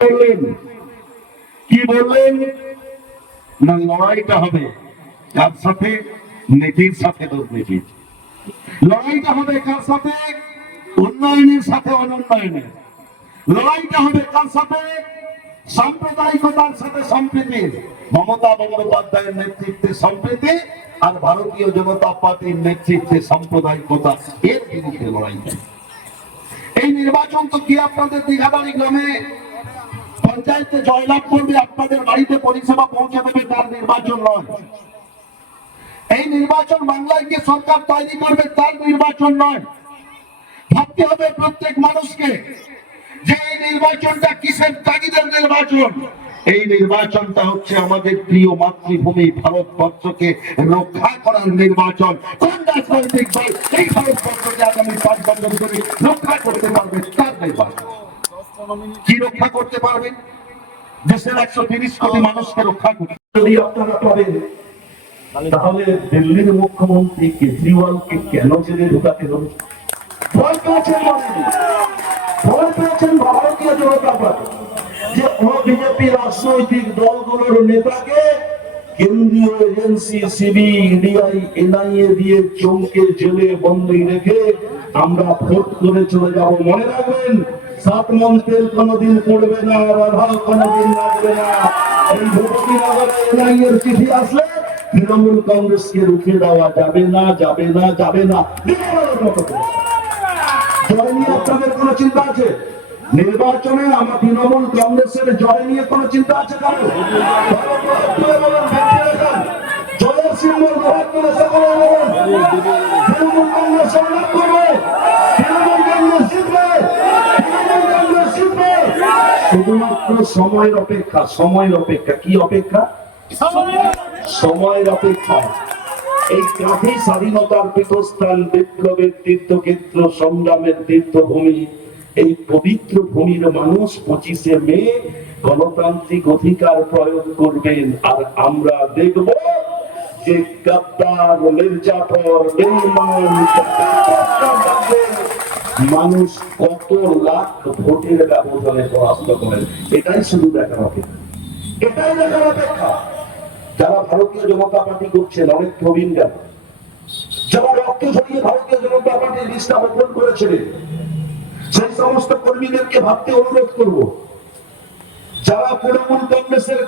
বললেন কি বললেন? না, লড়াইটা হবে। কার সাথে? নীতির সাথে দুর্নীতির। লড়াইটা হবে কার সাথে? উন্নয়নের সাথে অনুন্নয়নের। লড়াইটা হবে কার সাথে? সাম্প্রদায়িকতার সাথে সম্প্রীতির মমতা বন্দ্যোপাধ্যায়ের নেতৃত্বে সম্প্রীতি আর ভারতীয় জনতা পার্টির নেতৃত্বে সাম্প্রদায়িকতা। এর বিরুদ্ধে লড়াই। এই নির্বাচন তো কি আপনাদের দীঘাবাড়ি গ্রামে? পঞ্চায়েতে জয়লাভ করবে, আপনাদের বাড়িতে পরিষেবা পৌঁছে দেবে, তার নির্বাচন নয়। এই নির্বাচন বাংলায় যে সরকার তৈরি করবে, তার নির্বাচন নয়। ভাবতে হবে প্রত্যেক মানুষকে যে এই নির্বাচনটা কিসের তাগিদের নির্বাচন। এই নির্বাচনটা হচ্ছে আমাদের প্রিয় মাতৃভূমি ভারতবর্ষকে রক্ষা করার নির্বাচন। কোন রাজনৈতিক দল এই ভারতবর্ষকে আগামী পাঁচ বছর ধরে রক্ষা করতে পারবে, তার নির্বাচন। কি রক্ষা করতে পারবেন দেশের একশো তিরিশ কোটি মানুষকে রক্ষা করতে যদি আপনারা পারেন, তাহলে দিল্লির মুখ্যমন্ত্রী কেজরিওয়ালকে কেন জেলে ঢুকাতে হবে? ভয় পেয়েছেন ভয় পেয়েছেন ভারতীয় জনতা পার্টি। যে বিজেপি রাজনৈতিক দলগুলোর নেতাকে কেন্দ্রীয় এজেন্সি, সিবি ডিআই এনআইএ দিয়ে চমকে জেলে বন্দী রেখে আমরা ভোট করে চলে যাব। মনে রাখবেন সাত পড়বে না রাধা লাগবে না এই এনআইএর চিঠি আসলে তৃণমূল কংগ্রেসকে রুখে দেওয়া যাবে না যাবে না যাবে না। জয় নিয়ে আপনাদের কোনো চিন্তা আছে নির্বাচনে আমার তৃণমূল কংগ্রেসের জয় নিয়ে কোনো চিন্তা আছে। জয়ের সিম্বল। তৃণমূল কংগ্রেস সংগ্রাম করবে তৃণমূল কংগ্রেস জিতবে তৃণমূল কংগ্রেস জিতবে শুধুমাত্র সময়ের অপেক্ষা সময়ের অপেক্ষা। কি অপেক্ষা? সময়ের অপেক্ষা। এই কাঠি স্বাধীনতার পীঠস্থান বিপ্লবের তীর্থক্ষেত্র সংগ্রামের তীর্থভূমি এই পবিত্র ভূমির মানুষ পঁচিশে মে গণতান্ত্রিক অধিকার প্রয়োগ করবেন। আর আমরা দেখব যে গাদ্দার মির্জাফর বেঈমান মানুষ কত লাখ ভোটের ব্যবধানে পরাস্ত করেন? এটাই শুধু দেখার অপেক্ষা। এটাই দেখার অপেক্ষা। যারা ভারতীয় জনতা পার্টি করছেন, অনেক প্রবীণ জ্ঞান যারা রক্ত ঝরিয়ে ভারতীয় জনতা পার্টির বপন করেছিলেন সেই সমস্ত কর্মীদেরকে ভাবতে অনুরোধ করব, যারা তৃণমূল কংগ্রেসের